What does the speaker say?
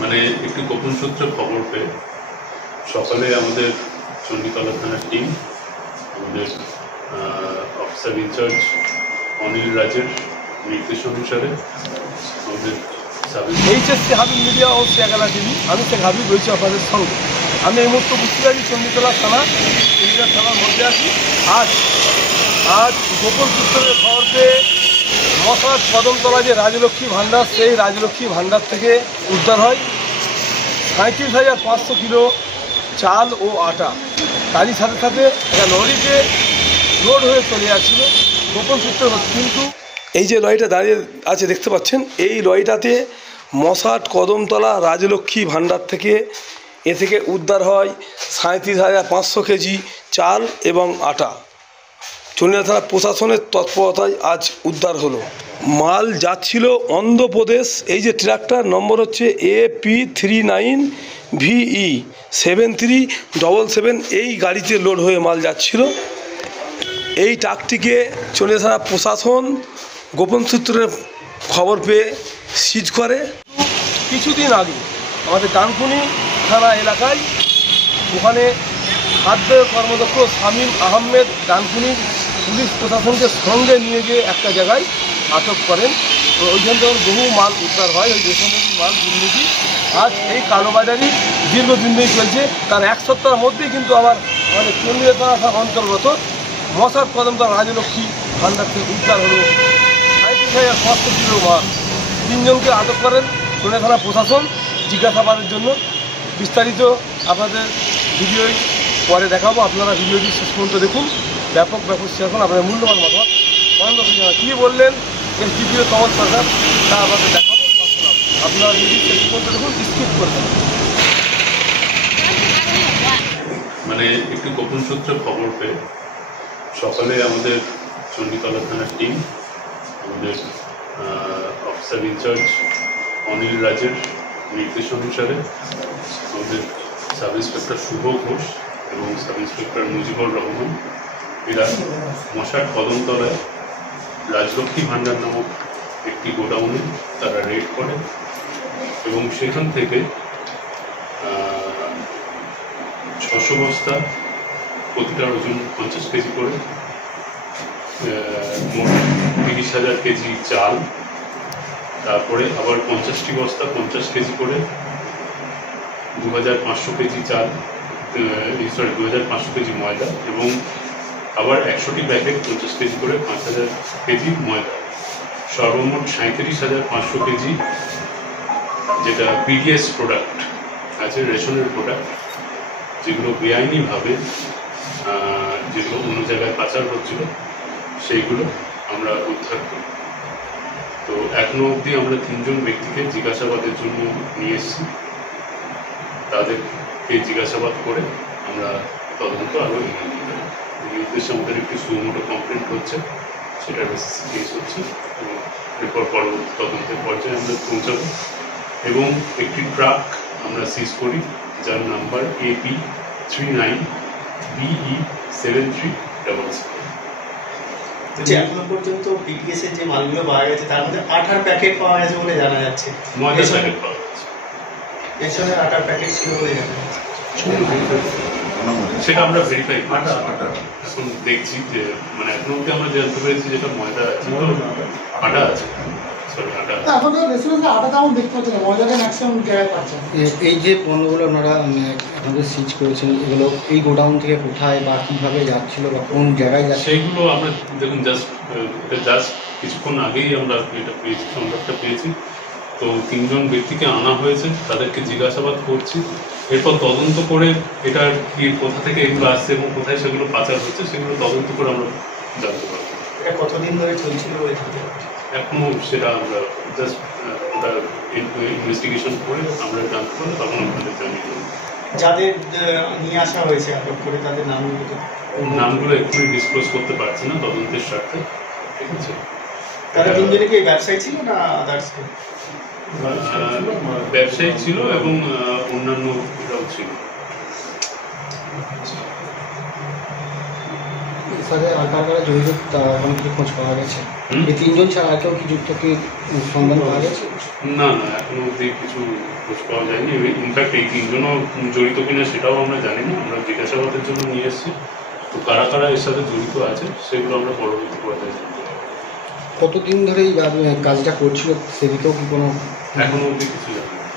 মানে একটু গোপন সূত্রে খবর পেয়ে সকালে আমাদের চণ্ডীতলা থানার টিম আমাদের অফিসার ইনচার্জ অনিল রাজের নির্দেশ অনুসারে আমাদের এইচএসসি হাবিব মিডিয়া ও শেখালা টিভি, আমি শেখ হাবিব রয়েছি আপনাদের সঙ্গে। আমি এই মুহূর্তে বুঝতে পারি চণ্ডীতলা থানার মধ্যে আছি। আজ গোপন সূত্রের খবর পেয়ে মশার কদমতলা যে রাজলক্ষ্মী ভাণ্ডার, সেই রাজলক্ষ্মী ভাণ্ডার থেকে উদ্ধার হয় 37,500 কিলো চাল ও আটা। তারই সাথে সাথে একটা লরিতে লোড হয়ে চলে যাচ্ছিল গোপন সূত্রের। কিন্তু এই যে লরিটা দাঁড়িয়ে আছে দেখতে পাচ্ছেন, এই লরিটাতে মশাট কদমতলা রাজলক্ষ্মী ভাণ্ডার থেকে উদ্ধার হয় 37,500 কেজি চাল এবং আটা। চণ্ডীতলা থানা প্রশাসনের তৎপরতায় আজ উদ্ধার হলো। মাল যাচ্ছিল অন্ধ্রপ্রদেশ। এই যে ট্রাকটার নম্বর হচ্ছে AP39VE7377, এই গাড়িতে লোড হয়ে মাল যাচ্ছিল। এই ট্রাকটিকে চণ্ডীতলা থানা প্রশাসন গোপন সূত্রের খবর পেয়ে সিজ করে। কিছুদিন আগে আমাদের ডানকুনি থানা এলাকায় ওখানে খাদ্য কর্মদক্ষ শামীম আহমেদ ডানকুনির পুলিশ প্রশাসনকে সঙ্গে নিয়ে গিয়ে একটা জায়গায় আটক করেন। তো ওইখান থেকে বহু মাল উদ্ধার হয়। ওই রেশনের মাল দুর্নীতি আজ এই কালোবাজারি দীর্ঘদিন ধরেই চলছে। তার এক সপ্তাহের মধ্যেই কিন্তু আমাদের চণ্ডীতলা থানার অন্তর্গত মশার কদমতলা রাজলক্ষ্মী ভাণ্ডার থেকে উদ্ধার হলো 37,500 কিলো মাল। 3 জনকে আটক করেন চণ্ডীতলা থানা প্রশাসন জিজ্ঞাসাবাদের জন্য। বিস্তারিত আপনাদের ভিডিওই পরে দেখাবো, আপনারা ভিডিওটি শেষ পর্যন্ত দেখুন। ব্যাপক এখন আপনাদের মূল্যবান মতামত মহেন্দ্র সিং কী বললেন এসডিপিও কমল সরকার তা আপনাদের দেখাবো। আপনারা ভিডিও শেষ পর্যন্ত দেখুন, স্কিপ করবেন। মানে একটু গোপন সূত্রে খবর পেয়ে সকালে আমাদের চণ্ডীতলা থানার টিম আমাদের অফিসার ইনচার্জ অনিল রাজের নির্দেশ অনুসারে আমাদের সাব ইন্সপেক্টর শুভ ঘোষ এবং সাব ইন্সপেক্টর মুজিবুর রহমান এরা মশার কদমতলায় রাজলক্ষ্মী ভাণ্ডার নামক একটি গোডাউনে তারা রেড করে এবং সেখান থেকে 600 বস্তা, প্রতিটার ওজন 50 কেজি করে, মোট 30,000 কেজি চাল, তারপরে আবার 50টি বস্তা 50 কেজি করে 2,500 কেজি চাল, 2,500 কেজি ময়দা এবং আবার 100টি প্যাকেট 50 কেজি করে 5,000 কেজি ময়দা, সর্বমোট 37,500 কেজি যেটা পিডিএস প্রোডাক্ট আছে, রেশনের প্রোডাক্ট, যেগুলো বেআইনিভাবে যেগুলো অন্য জায়গায় পাচার হচ্ছিল সেইগুলো আমরা উদ্ধার করি। তো এখনো অবধি আমরা 3 জন ব্যক্তিকে জিজ্ঞাসাবাদের জন্য নিয়ে এসেছি। তাদেরকে জিজ্ঞাসাবাদ করে আমরা তদন্ত আরও এগিয়ে নিতে পারি। এই উদ্দেশ্যে আমাদের একটি সুমোটো কমপ্লেন্ট হচ্ছে, সেটার বেসিসে কেস হচ্ছে এবং এরপর পরবর্তী তদন্তের পর্যায়ে আমরা পৌঁছাবো। এবং একটি ট্রাক আমরা সিজ করি যার নাম্বার AP39VE7377। এখনো পর্যন্ত পিটিএস এর যে মালগুলো পাওয়া গেছে তার মধ্যে 8 প্যাকেট পাওয়া গেছে বলে জানা যাচ্ছে। 9 প্যাকেট পাওয়া গেছে। এর সঙ্গে 8 প্যাকেট ছিল বলে জানা যাচ্ছে। সেটা আমরা ভেরিফাই করছি। এখন দেখছি যে মানে এখন অব্দি আমরা জানতে পেরেছি যেটা ময়দা আছে, আটা আছে, এই যে পণ্যগুলো আপনারা আপনাদের সিজ করেছেন, এগুলো এই গোডাউন থেকে কোথায় বা কীভাবে যাচ্ছিল বা কোন জায়গায় যাচ্ছে সেইগুলো আমরা দেখুন জাস্ট কিছুক্ষণ আগেই আমরা এটা পেয়েছি, সংবাদটা পেয়েছি। তো 3 জন ব্যক্তিকে আনা হয়েছে, তাদেরকে জিজ্ঞাসাবাদ করছি। এরপর তদন্ত করে এটার কি কোথা থেকে এগুলো আসছে এবং কোথায় সেগুলো পাচার হচ্ছে সেগুলো তদন্ত করে আমরা জানতে পারবো। এটা কতদিন ধরে চলছিল এখনো সেটা আমরা জাস্ট ওটা ইনভেস্টিগেশন করে আমরা জানতে পারবো, তখন আপনাদের জানিয়ে দেবো। যাদের নিয়ে আসা হয়েছে আটক করে তাদের নামগুলো এক্ষুনি ডিসক্লোজ করতে পারছি না তদন্তের স্বার্থে, ঠিক আছে। তারা 3 জনে কি ব্যবসায়ী ছিল না আদার্স? ব্যবসায়ী ছিল এবং অন্যান্য এরাও ছিল। জড়িত এখন কি খোঁজ পাওয়া গেছে? এই 3 জন ছাড়া কেউ কি যুক্ত কি সন্ধান পাওয়া গেছে? না না, এখনো অবধি কিছু খোঁজ পাওয়া যায়নি। ইনফ্যাক্ট এই তিনজনও জড়িত কিনা সেটাও আমরা জানি না। আমরা জিজ্ঞাসাবাদের জন্য নিয়ে এসেছি, তো কারা কারা এর সাথে জড়িত আছে সেগুলো আমরা পরবর্তী পর্যায়ে জানতে পারবো। কতদিন ধরে এই কাজটা করছিল সেদিকেও কি কোনো এখনো অবধি কিছু জানি না।